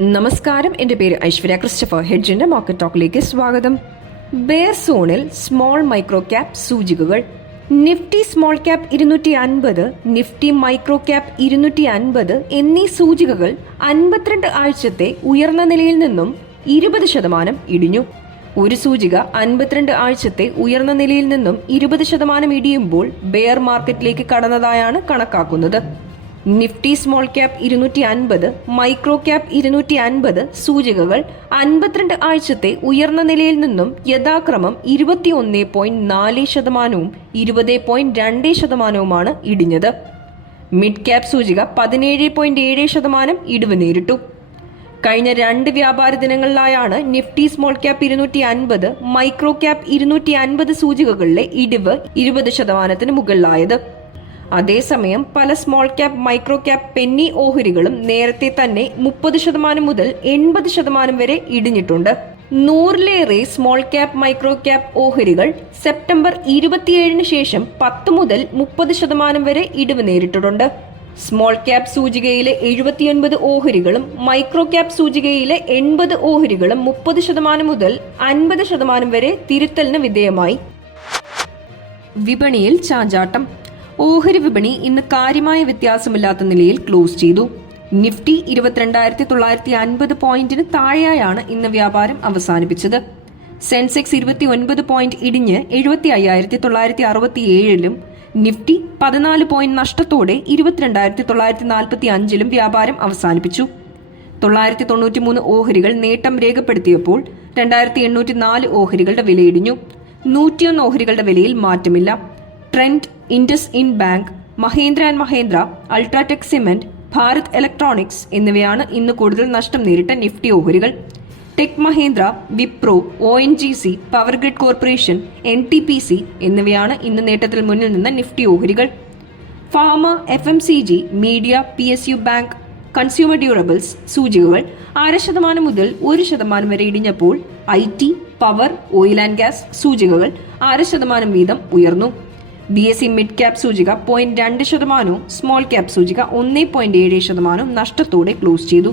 നമസ്കാരം. എന്റെ പേര് ഐശ്വര്യ ക്രിസ്റ്റഫർ. ഹെഡ്ജിന്റെ മാർക്കറ്റ് ടോക്കിലേക്ക് സ്വാഗതം. ബെയർ സോണിൽ സ്മോൾ മൈക്രോ ക്യാപ് സൂചികകൾ. നിഫ്റ്റി സ്മോൾ ക്യാപ് ഇരുന്നൂറ്റി അൻപത് നിഫ്റ്റി മൈക്രോ ക്യാപ് ഇരുന്നൂറ്റി അൻപത് എന്നീ സൂചികകൾ അൻപത്തിരണ്ട് ആഴ്ചത്തെ ഉയർന്ന നിലയിൽ നിന്നും ഇരുപത് ശതമാനം ഇടിഞ്ഞു. ഒരു സൂചിക അൻപത്തിരണ്ട് ആഴ്ചത്തെ ഉയർന്ന നിലയിൽ നിന്നും ഇരുപത് ശതമാനം ഇടിയുമ്പോൾ ബെയർ മാർക്കറ്റിലേക്ക് കടന്നതായാണ് കണക്കാക്കുന്നത്. നിഫ്റ്റി സ്മോൾ ക്യാപ് ഇരുന്നൂറ്റി അൻപത് മൈക്രോ ക്യാപ് ഇരുന്നൂറ്റി അൻപത് സൂചികകൾ അൻപത്തിരണ്ട് ആഴ്ചത്തെ ഉയർന്ന നിലയിൽ നിന്നും യഥാക്രമം ഇരുപത്തിയൊന്ന് പോയിന്റ് നാല് ശതമാനവും ഇരുപത് പോയിന്റ് രണ്ട് ശതമാനവുമാണ് ഇടിഞ്ഞത്. മിഡ് ക്യാപ് സൂചിക പതിനേഴ് പോയിന്റ് ഏഴ് ശതമാനം ഇടിവ് നേരിട്ടു. കഴിഞ്ഞ രണ്ട് വ്യാപാര ദിനങ്ങളിലായാണ് നിഫ്റ്റി സ്മോൾ ക്യാപ് ഇരുന്നൂറ്റി അൻപത് മൈക്രോ ക്യാപ് ഇരുന്നൂറ്റി അൻപത് സൂചികകളിലെ ഇടിവ് ഇരുപത് ശതമാനത്തിന് മുകളിലായത്. അതേസമയം പല small cap micro cap penny ഓഹരികളും നേരത്തെ തന്നെ മുപ്പത് ശതമാനം മുതൽ എൺപത് ശതമാനം വരെ ഇടിഞ്ഞിട്ടുണ്ട്. നൂറിലേറെ സ്മോൾ ക്യാപ് മൈക്രോ ക്യാപ് ഓഹരികൾ സെപ്റ്റംബർ ഇരുപത്തിയേഴിന് ശേഷം പത്ത് മുതൽ മുപ്പത് ശതമാനം വരെ ഇടിവ് നേരിട്ടിട്ടുണ്ട്. സ്മോൾ ക്യാപ് സൂചികയിലെ എഴുപത്തിയൊൻപത് ഓഹരികളും മൈക്രോ ക്യാപ് സൂചികയിലെ എൺപത് ഓഹരികളും മുപ്പത് ശതമാനം മുതൽ അൻപത് ശതമാനം വരെ തിരുത്തലിന് വിധേയമായി. വിപണിയിൽ ചാഞ്ചാട്ടം. ഓഹരി വിപണി ഇന്ന് കാര്യമായ വ്യത്യാസമില്ലാത്ത നിലയിൽ ക്ലോസ് ചെയ്തു. നിഫ്റ്റി ഇരുപത്തിരണ്ടായിരത്തി തൊള്ളായിരത്തി അൻപത് പോയിന്റിന് താഴെയായാണ് ഇന്ന് വ്യാപാരം അവസാനിപ്പിച്ചത്. സെൻസെക്സ് ഇരുപത്തി ഒൻപത് പോയിന്റ് ഇടിഞ്ഞ് എഴുപത്തി അയ്യായിരത്തി തൊള്ളായിരത്തി അറുപത്തി ഏഴിലും നിഫ്റ്റി പതിനാല് പോയിന്റ് നഷ്ടത്തോടെ ഇരുപത്തിരണ്ടായിരത്തി തൊള്ളായിരത്തി നാൽപ്പത്തി അഞ്ചിലും വ്യാപാരം അവസാനിപ്പിച്ചു. തൊള്ളായിരത്തി തൊണ്ണൂറ്റി മൂന്ന് ഓഹരികൾ നേട്ടം രേഖപ്പെടുത്തിയപ്പോൾ രണ്ടായിരത്തി എണ്ണൂറ്റി നാല് ഓഹരികളുടെ വിലയിടിഞ്ഞു. നൂറ്റിയൊന്ന് ഓഹരികളുടെ വിലയിൽ മാറ്റമില്ല. Trent IndusInd bank Mahindra and Mahindra UltraTech cement Bharat electronics എന്നിവയാണ് ഇന്ന് കൂടുതൽ നഷ്ടം നേരിട്ട നിഫ്റ്റി ഓഹരികൾ. Tech Mahindra Wipro O N G C power grid corporation N T P C എന്നിവയാണ് ഇന്ന് നേട്ടത്തിൽ മുന്നിൽ നിന്ന നിഫ്റ്റി ഓഹരികൾ. Pharma F M C G media P S U bank consumer durables സൂചികകൾ അര ശതമാനം മുതൽ ഒരു ശതമാനം വരെ ഇടിഞ്ഞപ്പോൾ I T power oil and gas സൂചികകൾ അര ശതമാനം വീതം ഉയർന്നു. B S E mid cap സൂചിക പോയിന്റ് രണ്ട് ശതമാനവും സ്മോൾ ക്യാപ് സൂചിക ഒന്ന് പോയിന്റ് ഏഴ് ശതമാനവും നഷ്ടത്തോടെ ക്ലോസ് ചെയ്തു.